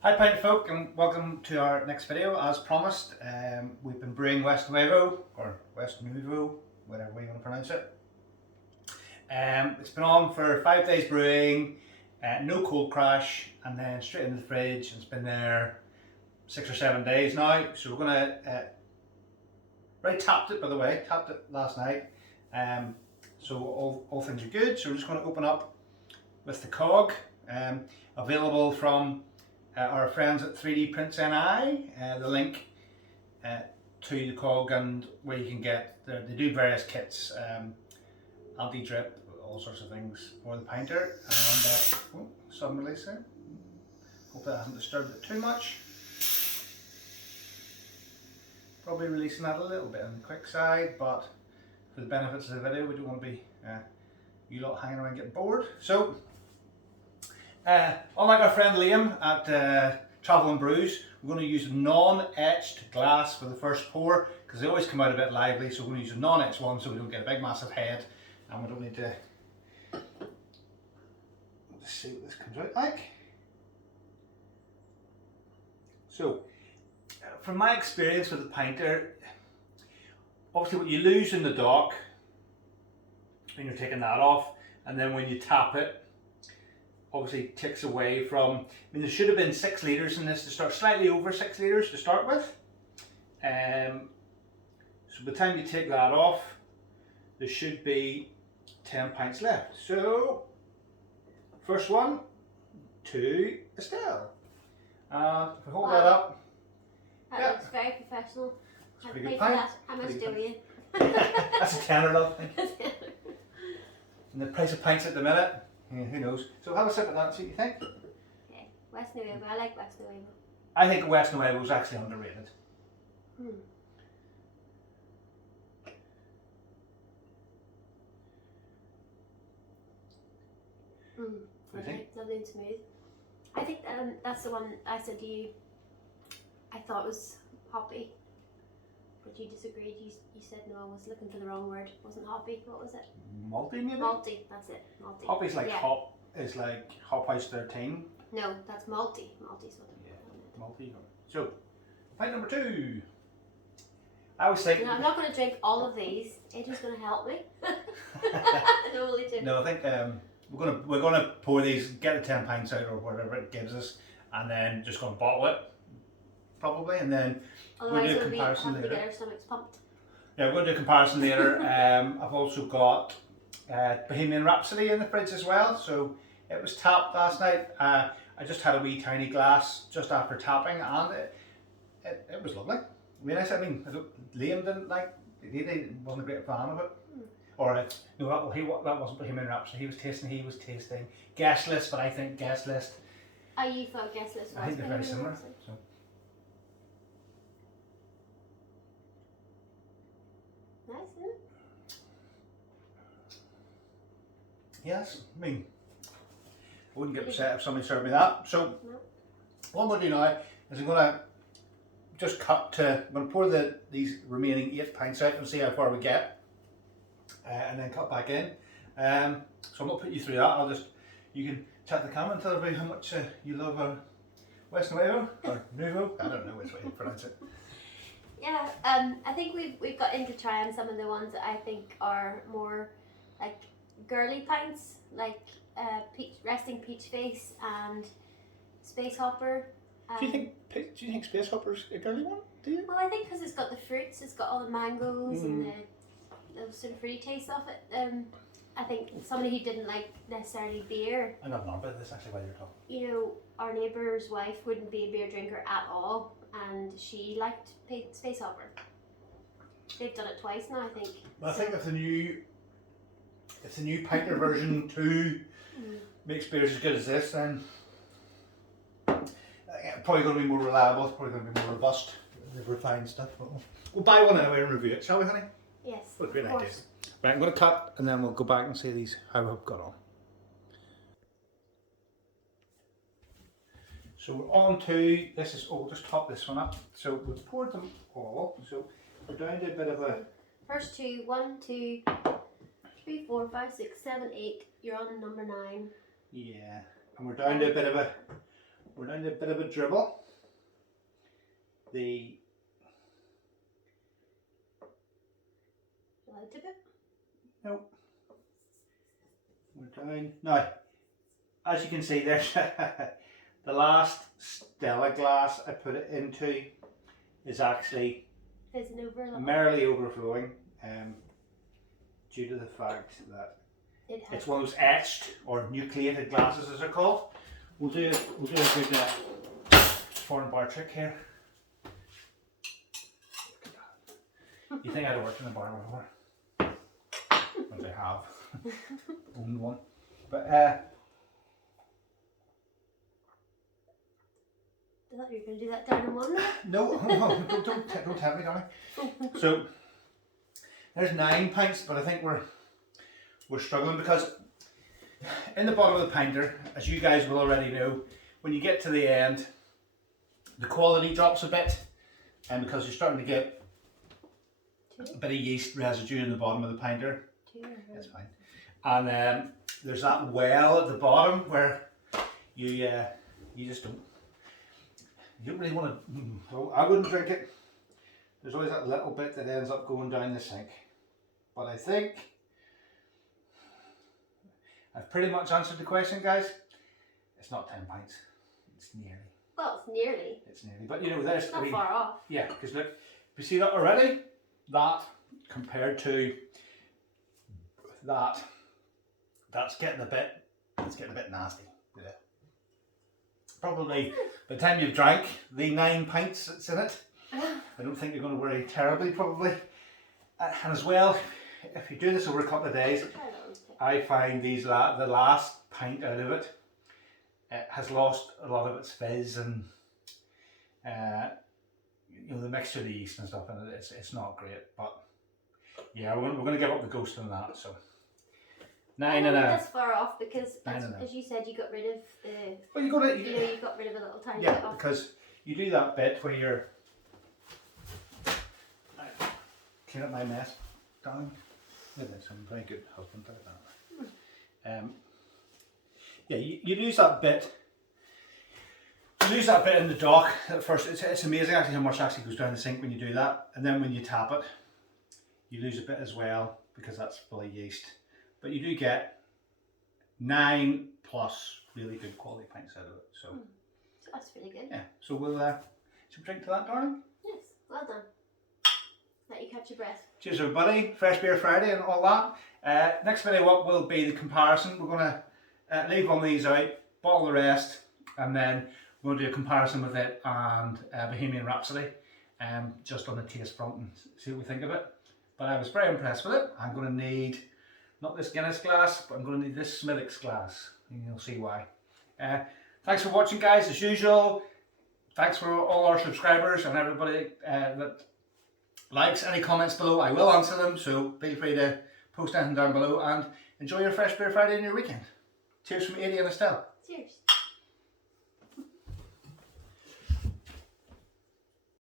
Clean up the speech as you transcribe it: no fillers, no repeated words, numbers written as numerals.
Hi Pint folk, and welcome to our next video. As promised, we've been brewing West Nuevo, or West Nuevo, whatever way you want to pronounce it. It's been on for 5 days brewing, no cold crash, and then straight into the fridge. It's been there 6 or 7 days now, so we're going to, right, tapped it by the way, tapped it last night. So all things are good, so we're just going to open up with the cog, available from our friends at 3D Prints NI. The link to the cog and where you can get, they do various kits, anti-drip, all sorts of things for the pinter. And some release there. Hope that hasn't disturbed it too much. Probably releasing that a little bit on the quick side, but for the benefits of the video, we don't want to be you lot hanging around getting bored. So, unlike our friend Liam at Travel and Brews, we're going to use non-etched glass for the first pour because they always come out a bit lively. So we're going to use a non-etched one so we don't get a big massive head, and we don't need to. Let's see what this comes out like. So, from my experience with the pinter, obviously what you lose in the dock when you're taking that off, and then when you tap it, obviously takes away from, I mean there should have been 6 litres in this to start, slightly over 6 litres to start with. So by the time you take that off, there should be 10 pints left. So, first one to Estelle. If we hold that up. That looks very professional. It's a pretty good pint. How much do we? That's a tenner, love. And the price of pints at the minute, yeah, who knows. So have a sip of that and see what you think. Okay, West Nuevo. I like West Nuevo. I think West Nuevo is actually underrated. Okay, lovely and smooth. I think that's the one I said to you. I thought was hoppy, but you disagreed. You said no. I was looking for the wrong word. It wasn't hoppy. What was it? Malty maybe? Malty. That's it. Malty. Hoppy's like hop. Is like Hop House 13. No, that's malty. Malty's what I meant. Malty. So, pint number 2. I was thinking. No, I'm not going to drink all of these. Adrian's going to help me. I normally do. No, I think we're gonna pour these, get the 10 pints out or whatever it gives us, and then just gonna bottle it, probably, and then Otherwise we'll do a comparison have later. to get our stomachs pumped. Yeah, we're going to do a comparison later. I've also got Bohemian Rhapsody in the fridge as well. So it was tapped last night. I just had a wee tiny glass just after tapping, and it was lovely. Really nice. I mean, Liam didn't like. He wasn't a great fan of it. Or no, that wasn't Bohemian Rhapsody. He was tasting Guest List, but I think Guest List. Oh, you thought Guest List was I think they're very similar. So. Nice, isn't it? Yes, I mean, I wouldn't get upset if somebody served me that. So, what I'm going to do now is I'm going to just cut to, I'm going to pour these remaining 8 pints out and see how far we get. And then cut back in. So I'm not putting you through that. You can chat to the camera and tell everybody how much you love West Nuevo or Nuevo. I don't know which way you pronounce it. Yeah, I think we've got into trying some of the ones that I think are more like girly pints, like Resting Peach Face and Space Hopper. Do you think Space Hopper's a girly one? Do you? Well, I think because it's got the fruits, it's got all the mangoes and the sort of fruity taste of it. I think somebody who didn't like necessarily beer. I got none, but that's actually why you're talking. You know, our neighbour's wife wouldn't be a beer drinker at all, and she liked Space Hopper. They've done it twice now, I think. Well, I think if the new Pinter version 2 makes beers as good as this, then probably going to be more reliable. It's probably going to be more robust. The refined stuff. We'll buy one anyway and review it, shall we, honey? Yes. What a great idea. Right, I'm going to cut and then we'll go back and see how we've got on. So we're on to, we'll just top this one up. So we've poured them all. So we're down to a bit of a... First 2, 1, 2, 3, 4, 5, 6, 7, 8. You're on number 9. Yeah, and we're down to a bit of a dribble. The Shall I dip it? Nope. We're down now. As you can see, there's the last Stella glass I put it into is actually Fizzing over a little. merrily overflowing, due to the fact that it's one of those etched or nucleated glasses, as they're called. We'll do a good foreign bar trick here. You think I'd have worked in a bar before? Which I have. Owned one. But I thought you were going to do that down in one. no, don't tell me, darling. So there's 9 pints, but I think we're struggling because in the bottom of the pinter, as you guys will already know, when you get to the end, the quality drops a bit, and because you're starting to get a bit of yeast residue in the bottom of the pinter. That's fine. And there's that well at the bottom where you just don't. You don't really want to. I wouldn't drink it. There's always that little bit that ends up going down the sink. But I think I've pretty much answered the question, guys. It's not 10 pints. It's nearly. Well, it's nearly. It's nearly. But you know, there's. It's not far off. Yeah, because look, you see that already? That compared to that, that's getting a bit. It's getting a bit nasty. Yeah. Probably by the time you've drank the 9 pints that's in it, I don't think you're going to worry terribly, probably. And as well, if you do this over a couple of days, I find the last pint out of it, has lost a lot of its fizz and you know, the mixture of the yeast and stuff in it. It's not great, but yeah, we're going to give up the ghost on that. So 9 and a. That's far off because, 9 and as you said, you got rid of the. Well, you got to. You got rid of a little tiny Yeah, bit off. because you do that bit where you're. Clean up my mess, darling. Look at this, I'm a very good husband like that. Yeah, you lose that bit. You lose that bit in the dock at first. It's amazing actually how much actually goes down the sink when you do that, and then when you tap it, you lose a bit as well because that's full of yeast. But you do get 9 plus really good quality pints out of it. So that's really good. Yeah. So we'll should we drink to that, darling? Yes. Well done. Let you catch your breath. Cheers everybody, Fresh Beer Friday and all that. Next video what will be the comparison. We're going to leave one of these out, bottle the rest, and then we're going to do a comparison with it and Bohemian Rhapsody, just on the taste front and see what we think of it. But I was very impressed with it. I'm going to need, not this Guinness glass, but I'm going to need this Smithwick's glass, and you'll see why. Thanks for watching, guys, as usual. Thanks for all our subscribers and everybody that likes. Any comments below, I will answer them, so feel free to post anything down below and enjoy your Fresh Beer Friday and your weekend. Cheers from Edie and Estelle. Cheers.